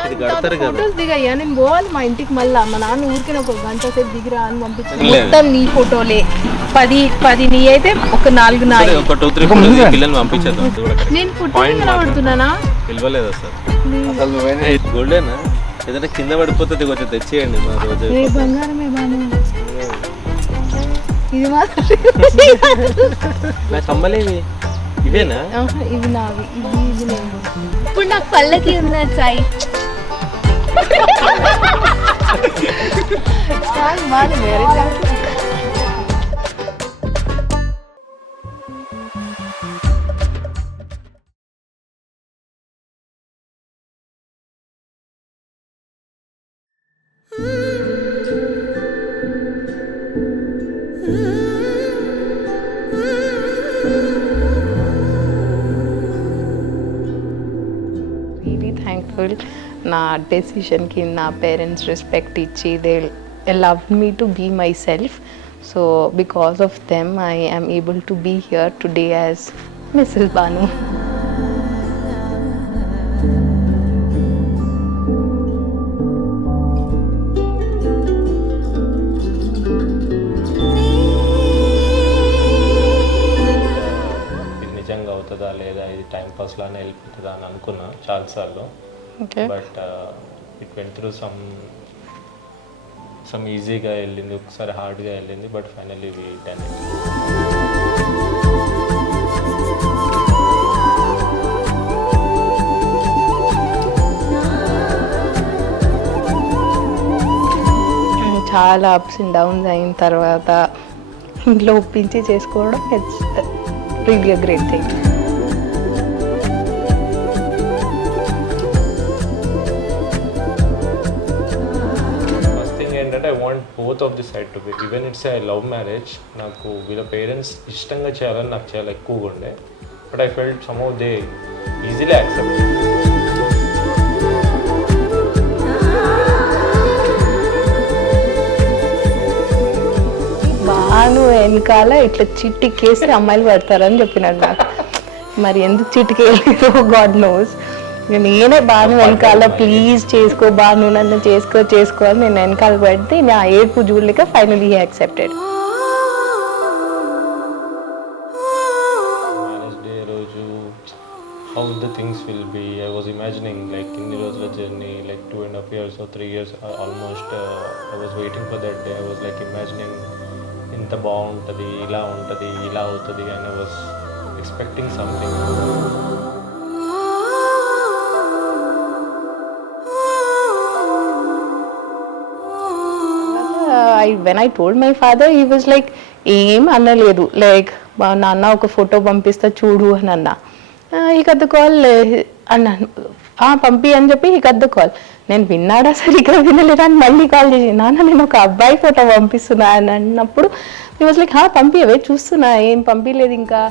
Photos దిగయ్యా, నేను పోవాలి మా ఇంటికి. మళ్ళీ మా నాన్న ఊరికి ఒక గంట సేపు దిగిరా అని పంపించాను. మొత్తం నీ ఫోటోలే 10 నీ అయితే ఒక 4 నాయి. నేను పుట్టిన పడుతున్నానా? పిలవలేదా సార్? గోల్డేనా? ఏదైనా కింద పడిపోతుంది, కొంచెం తెచ్చేయండి మా రోజు. బంగారమే బాను. ఇది మాత్రం నా కమ్మలేవి ఇవేనా? ఇవి నావి. ఇది నేను. ఇప్పుడు నాకు పళ్ళకి ఉన్నది సాయి. థ్యాంక్ఫుల్ నా డెసిషన్కి నా పేరెంట్స్ రెస్పెక్ట్ ఇచ్చి they allowed me to be myself. So because of them I am able to be here today as Mrs. Banu. ఇది నిజంగా అవుతుందా లేదా, ఇది టైం పాస్ లానే వెళ్ళిపోతుందా అని అనుకున్నా చాలాసార్లు. But it went through somehow వెళ్ళింది, ఒకసారి హార్డ్గా వెళ్ళింది, but finally we done it. చాలా అప్స్ అండ్ డౌన్స్ అయిన తర్వాత ఇంట్లో ఒప్పించి చేసుకోవడం it's really a great thing. I want both of the side to be, even it's a love marriage, నాకు వీళ్ళ పేరెంట్స్ ఇష్టంగా చేయాలని నాకు చాలా ఎక్కువగా ఉండే, but I felt somehow they easily accept. బాను వెనకాల ఇట్లా చిట్టికేస్తే అమ్మాయిలు పడతారని చెప్పినాడు నాకు. మరి ఎందుకు చిట్టికేయలేదు గాడ్ నోస్. నేనే బాను వెనకాల ప్లీజ్ చేసుకో బాను, నన్ను చేసుకో అని నేను వెనకాల పెడితే నా ఏడుపు చూడలేక finally he accepted. Marriage day రోజు how the things will be, I was imagining like ఇన్ని రోజుల journey, like 2.5 years or 3 years almost I was waiting for that day. I was like imagining ఇంత బాగుంటుంది, ఇలా ఉంటుంది, ఇలా అవుతుంది, and I was expecting something. when I told my father, he was like ఏం అనలేదు, లైక్ నాన్న ఒక ఫోటో పంపిస్తా చూడు అని అన్నా. ఈ కద్ద కాల్ అన్నాను, పంపి అని చెప్పి ఈ కద్ద కాల్. నేను విన్నాడా సరిగ్గా వినలేదా అని మళ్ళీ కాల్ చేసి, నాన్న నేను ఒక అబ్బాయి ఫోటో పంపిస్తున్నా అని అన్నప్పుడు he was like పంపివే చూస్తున్నా, ఏం పంపించలేదు ఇంకా.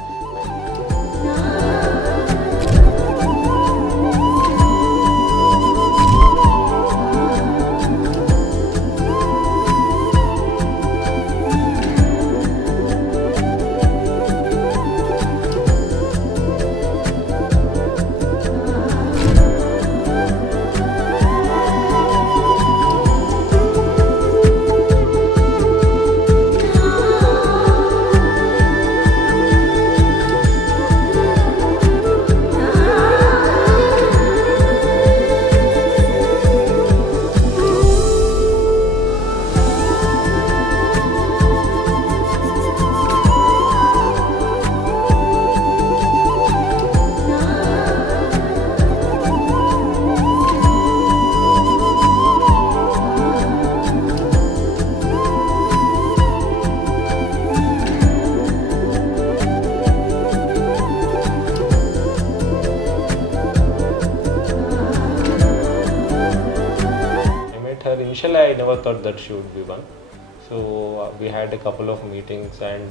Initially I never thought that she would be one, so we had a couple of meetings and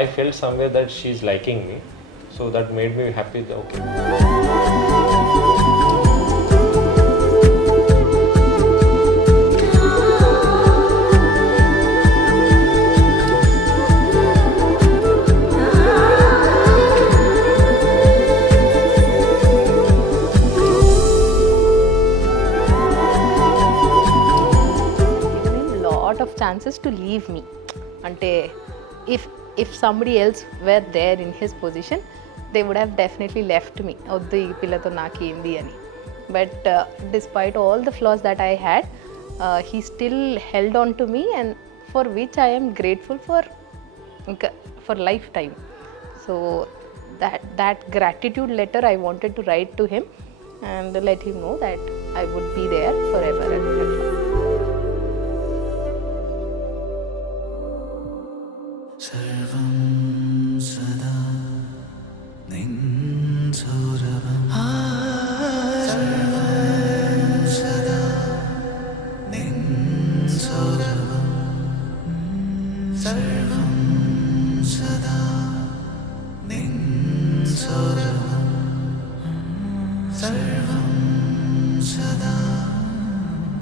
I felt somewhere that she's liking me, so that made me happy that, okay. Chances to leave me. అంటే if somebody else were there in his position they would have definitely left me, వద్దు ఈ పిల్లతో నాకేంది అని. But despite all the flaws that I had, he still held on to me, and for which I am grateful for lifetime. So that gratitude letter I wanted to write to him and let him know that I would be there forever and ever. सर्वं सदा निन्सौरभम् सर्वं सदा निन्सौरभम् सर्वं सदा निन्सौरभम्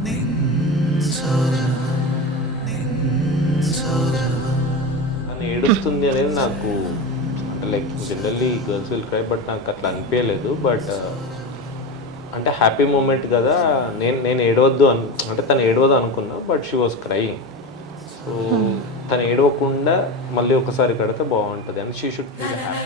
निन्सौरभम् అని ఏడుస్తుంది అనేది నాకు అంటే like generally girls will cry, but నాకు అట్లా అనిపించలేదు. బట్ అంటే హ్యాపీ మూమెంట్ కదా, నేను ఏడవద్దు అంటే తను ఏడవద్దు అనుకున్నా, but she was crying. So తను ఏడవకుండా మళ్ళీ ఒకసారి కడితే బాగుంటుంది అని షీ షుడ్ ఫీల్ హ్యాపీ.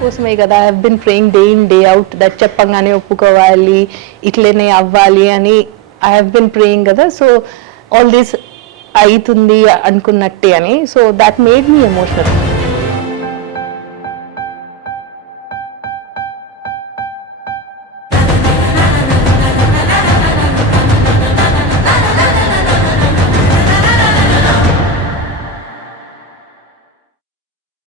కోసమే కదా I have been praying day in day out that చెప్పంగానే ఒప్పుకోవాలి, ఇట్లనే అవ్వాలి అని ఐ హావ్ బిన్ ప్రేయింగ్ కదా. సో ఆల్ దిస్ అవుతుంది అనుకున్నట్టే అని, so that made me emotional.